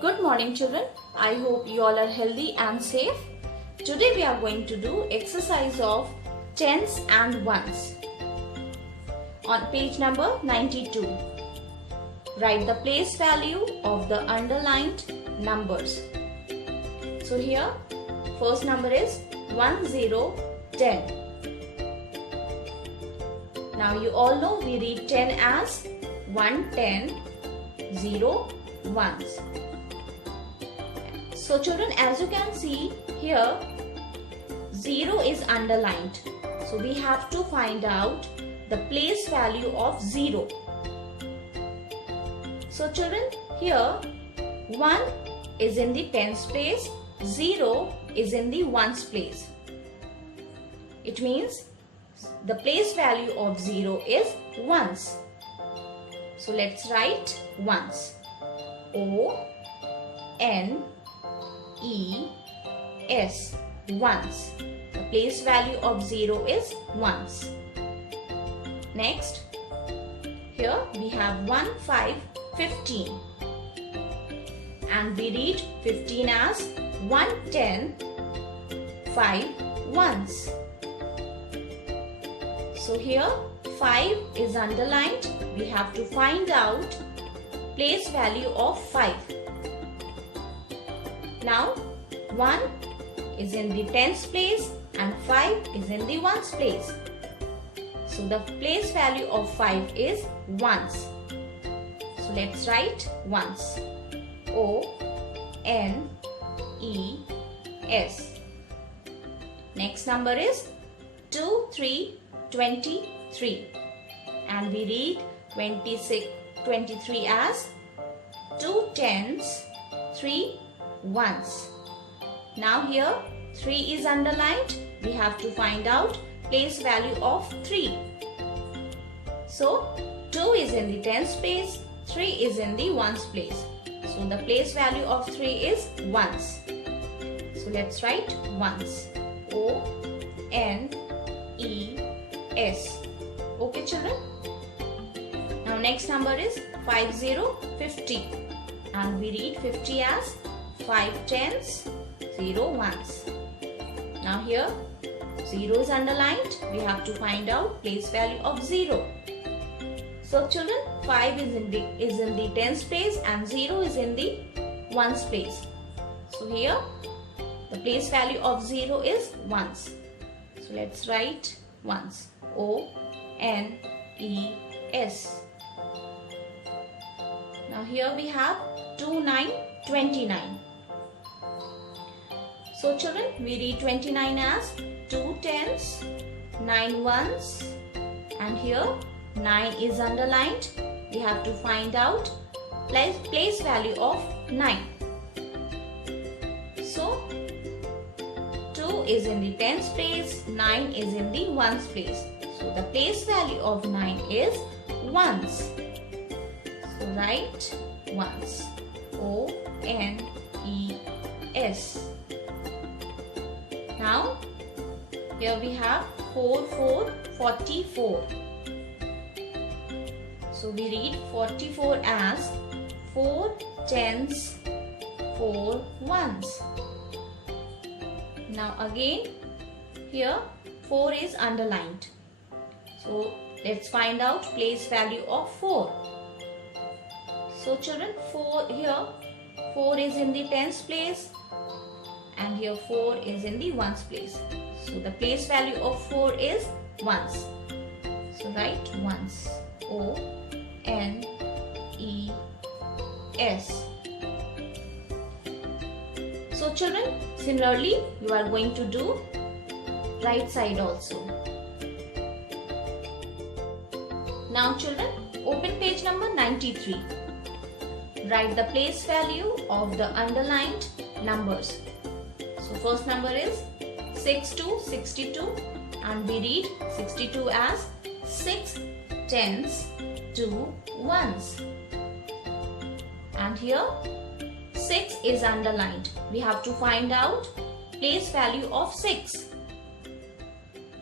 Good morning children. I hope you all are healthy and safe. Today we are going to do exercise of tens and ones. On page number 92, write the place value of the underlined numbers. So here, first number is 1010. Now you all know we read 10 as 110, 0, ones. So children, as you can see here, 0 is underlined. So we have to find out the place value of 0. So children, here 1 is in the tens place, 0 is in the ones place. It means the place value of 0 is ones. So let's write ones. O-N-E-S, ones. The place value of 0 is ones. Next, here we have 1, 5, 15. And we read 15 as 110, 5 ones. So here 5 is underlined. We have to find out place value of 5. Now 1 is in the tens place and 5 is in the ones place. So the place value of 5 is ones. So let's write ones. O-N-E-S. Next number is 2, 3, 23. And we read 23 as 2 tens, 3 ones. Now here 3 is underlined. We have to find out place value of 3. So 2 is in the tens place, 3 is in the ones place. So the place value of 3 is ones. So let's write ones. O-N-E-S. Okay children. Now next number is 50, 50. And we read 50 as 5 tens, 0 ones. Now here 0 is underlined. We have to find out place value of 0. So children, 5 is in the tens place and 0 is in the ones place. So here the place value of 0 is ones. So let's write ones. O-N-E-S. Now here we have 2, 9, 29. So children, we read 29 as 2 tens, 9 ones, and here 9 is underlined. We have to find out place value of 9. So 2 is in the tens place, 9 is in the ones place. So the place value of 9 is ones. So write ones. O-N-E-S. Now here we have 4, 4, 44. So we read 44 as 4 tens, 4 ones. Now again here 4 is underlined. So let's find out place value of 4. So children, 4 is in the tens place and here 4 is in the ones place. So the place value of 4 is ones. So write ones. O-N-E-S. So children, similarly you are going to do right side also. Now children, open page number 93. Write the place value of the underlined numbers. So first number is 6 to 62 and we read 62 as 6 tens, 2 ones. And here 6 is underlined. We have to find out place value of 6.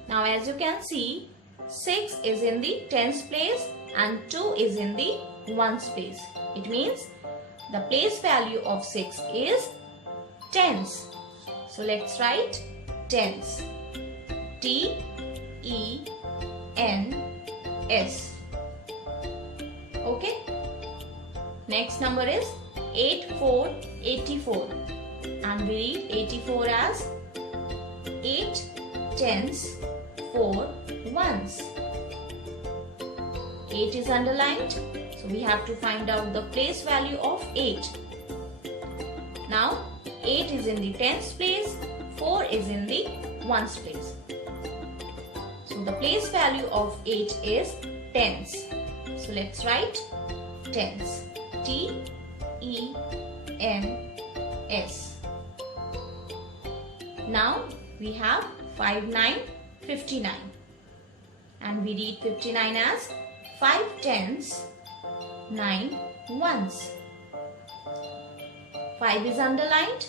Now as you can see, 6 is in the tens place and 2 is in the ones place. It means the place value of 6 is tens. So let's write tens. T-E-N-S. Okay. Next number is 84. And we read 84 as 8 tens, 4 ones. 8 is underlined, so we have to find out the place value of 8. Now 8 is in the tens place, 4 is in the ones place. So the place value of 8 is tens. So let's write tens. T-E-N-S. Now we have 5, 9, 59. And we read 59 as 5 tens, 9 ones. 5 is underlined.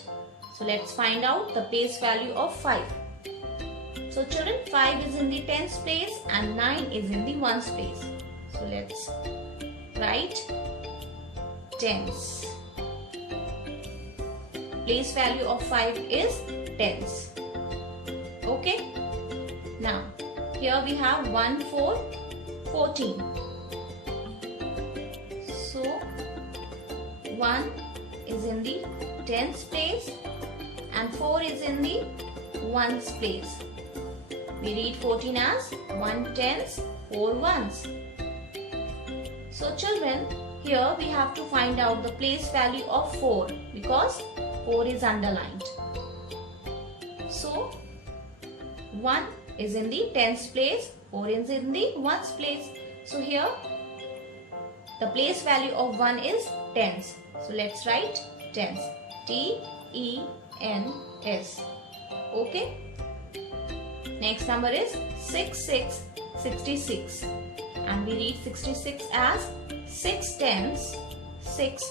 So let's find out the place value of 5. So children, 5 is in the tens place and 9 is in the ones place. So let's write tens. Place value of 5 is tens. Okay. Now here we have 1, 4, 14. So 1 is in the tens place and 4 is in the ones place. We read 14 as 1 tens, 4 ones. So children, here we have to find out the place value of 4 because 4 is underlined. So 1 is in the tens place, 4 is in the ones place. So here the place value of 1 is tens. So let's write tens. T-E-N-S. Okay. Next number is 66. And we read 66 as 6 tens, 6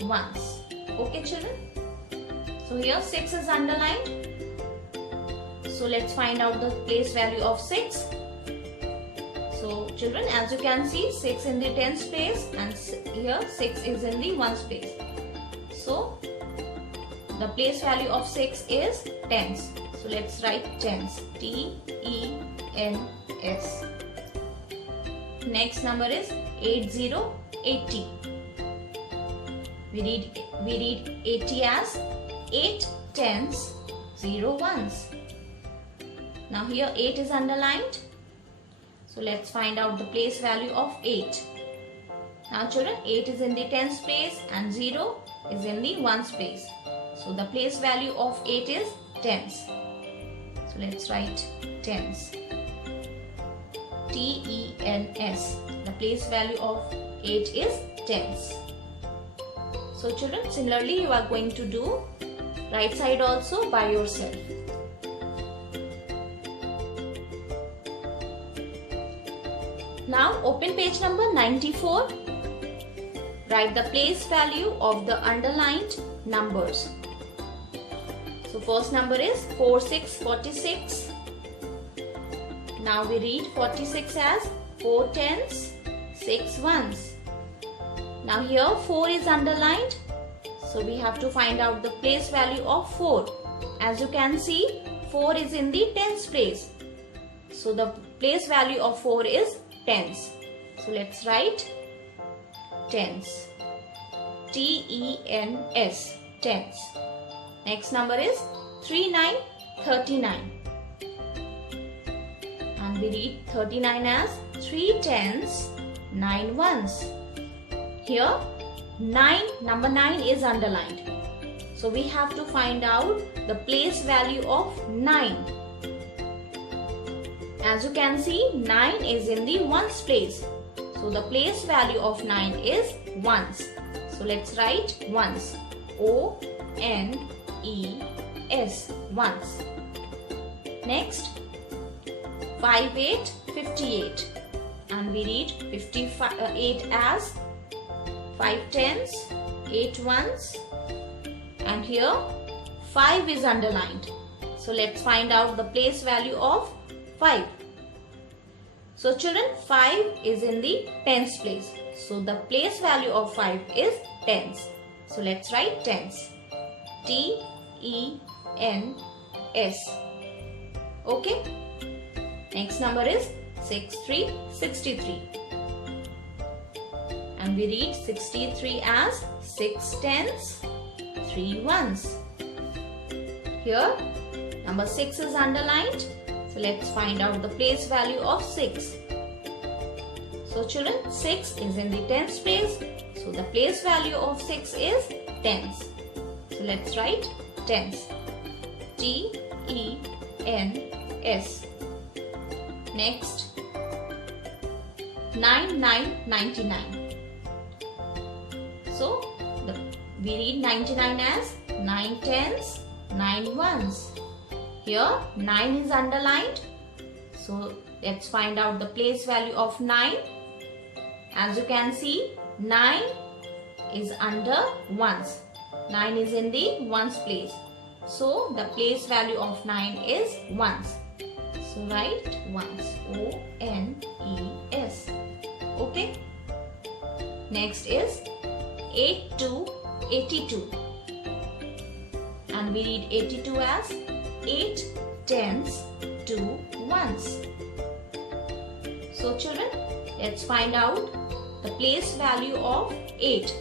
ones. Okay children. So here 6 is underlined. So let's find out the place value of 6. So children, as you can see, 6 in the tens place and here 6 is in the ones place. So the place value of 6 is tens. So let's write tens. T-E-N-S. Next number is 80. We read 80 as 8 tens, 0 ones. Now here 8 is underlined. So let's find out the place value of 8. Now children, 8 is in the tens place and 0 is in the ones place. So the place value of 8 is tens. So let's write tens. T-E-N-S. The place value of 8 is tens. So children, similarly you are going to do right side also by yourself. Now open page number 94. Write the place value of the underlined numbers. So first number is 46. Now we read 46 as 4 tens, 6 ones. Now here 4 is underlined. So we have to find out the place value of 4. As you can see, 4 is in the tens place. So the place value of 4 is tens. So let's write tens. T-E-N-S. Tens. Next number is 39. And we read 39 as 3 tens, 9 ones. Here number 9 is underlined. So we have to find out the place value of 9. As you can see, 9 is in the ones place. So the place value of 9 is ones. So let's write ones. O-N-E-S. Ones. Next, 58. And we read 58 as 5 tens, 8 ones. And here 5 is underlined. So let's find out the place value of 5. So children, 5 is in the tens place. So the place value of 5 is tens. So let's write tens. T-E-N-S. Okay. Next number is 63. And we read 63 as 6 tens, 3 ones. Here number 6 is underlined. So let's find out the place value of 6. So children, 6 is in the tens place. So the place value of 6 is tens. So let's write tens. T-E-N-S. Next, 99. So we read 99 as 9 tens, 9 ones. Here 9 is underlined. So let's find out the place value of 9. As you can see, 9 is under ones. 9 is in the ones place. So the place value of 9 is ones. So write ones. O-N-E-S. Okay. Next is 82. And we read 82 as 8 tens, 2 ones. So children, let's find out the place value of 8.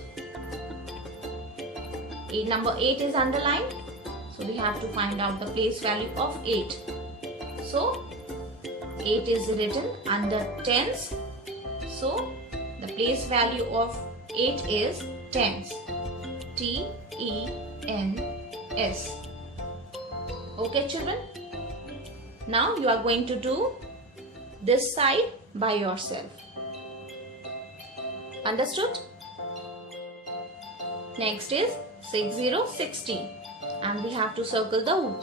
Number 8 is underlined. So we have to find out the place value of 8. So 8 is written under tens. So the place value of 8 is tens. T-E-N-S. Okay children. Now you are going to do this side by yourself. Understood? Next is 60. And we have to circle the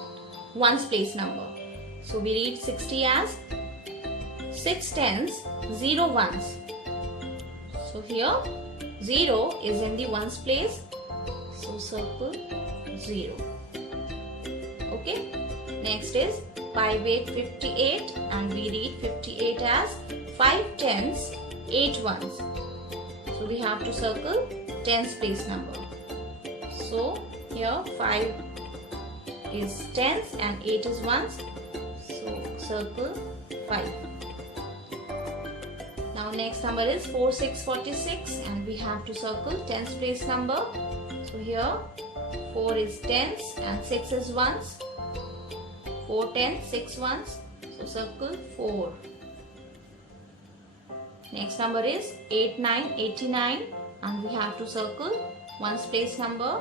ones place number. So we read 60 as 6 tens, 0 ones. So here 0 is in the ones place. So circle 0. Okay. Next is 5, 8, 58. And we read 58 as 5 tens, 8 ones. So we have to circle tens place number. So here 5 is tens and 8 is ones. So circle 5. Now next number is 4, 6, 46 and we have to circle tens place number. So here 4 is tens and 6 is ones. 4 tens, 6 ones. So circle 4. Next number is 8, 9, 89 and we have to circle ones place number.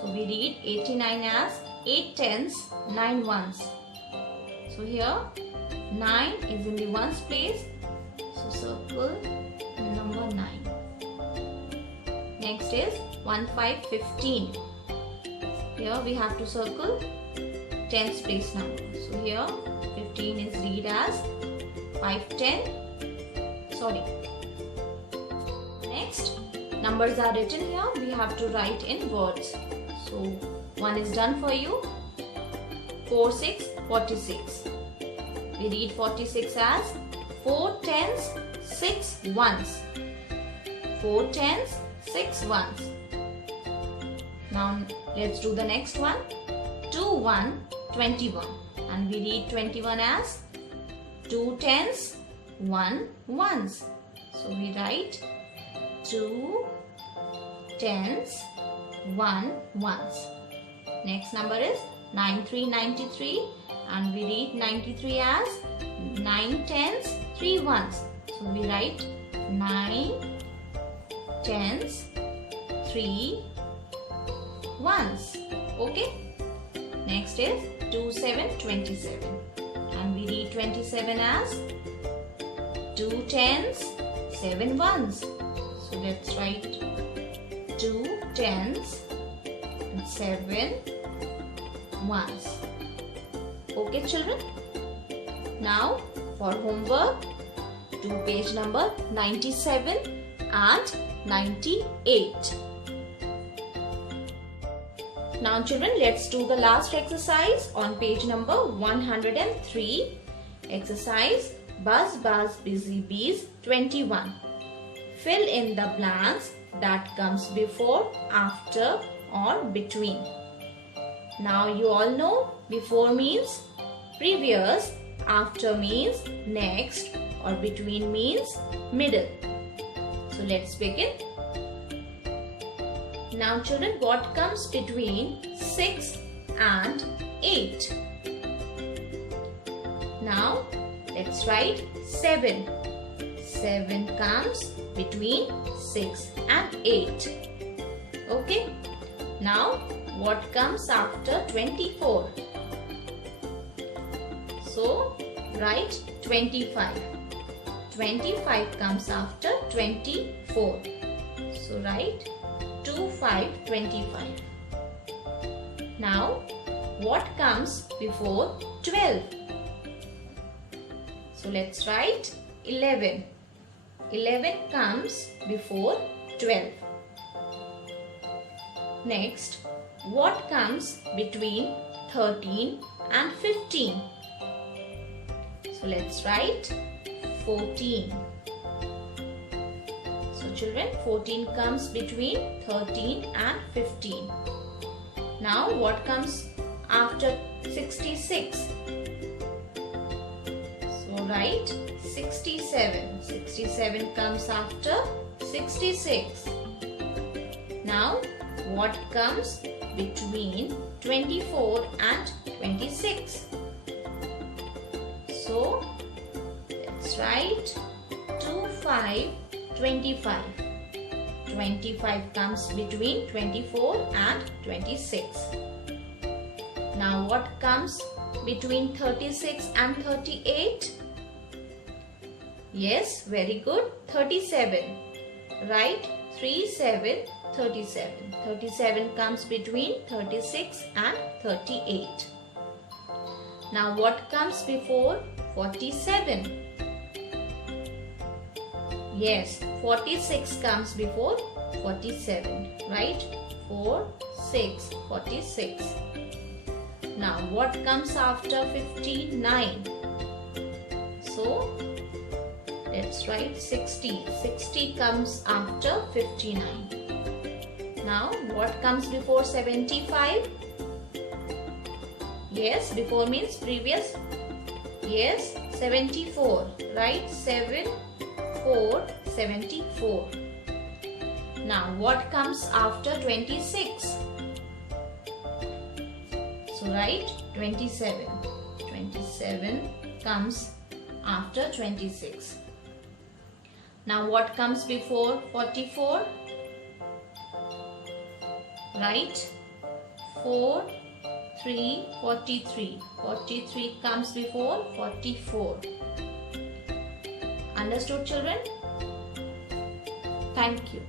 So we read 89 as 8 tens, 9 ones. So here 9 is in the ones place. So circle number 9. Next is 1, 5, 15. Here we have to circle tens place number. So here 15 is read as 5, 10. Sorry. Next, numbers are written here. We have to write in words. So one is done for you. 4, 6, 46. We read 46 as 4 tens, 6 ones. 4 tens, 6 ones. Now let's do the next one. 2, 1, 21. And we read 21 as 2 tens, 1 ones. So we write 2 tens, 1 ones. Next number is 93, 93 and we read 93 as 9 tens, 3 ones. So we write 9 tens, 3 ones. Okay. Next is 2, 7, 27 and we read 27 as 2 tens, 7 ones. So let's write 2 tens and 7 ones. Okay children. Now for homework, do page number 97 and 98. Now children, let's do the last exercise on page number 103. Exercise Buzz Buzz Busy Bees 21. Fill in the blanks that comes before, after or between. Now you all know before means previous, after means next, or between means middle. So let's begin. Now children, what comes between 6 and 8? Now let's write 7. 7 comes between 6 and 8. Okay. Now what comes after 24? So write 25. 25 comes after 24. So write 25, 25. Now what comes before 12? So let's write 11. 11 comes before 12. Next, what comes between 13 and 15? So let's write 14. So children, 14 comes between 13 and 15. Now what comes after 66? So write 67. 67 comes after 66. Now what comes between 24 and 26? So let's write 25, 25. 25 comes between 24 and 26. Now what comes between 36 and 38? Yes, very good. 37. Write 37, 37. 37 comes between 36 and 38. Now what comes before 47? Yes, 46 comes before 47. Right? 4, 6, 46. Now what comes after 59? So let's write 60. 60 comes after 59. Now what comes before 75? Yes, before means previous. Yes, 74. Right? 7, 4, 74. Now what comes after 26? So write 27. 27 comes after 26. Now what comes before 44? Write 4, 3, 43. 43 comes before 44. Understood, children? Thank you.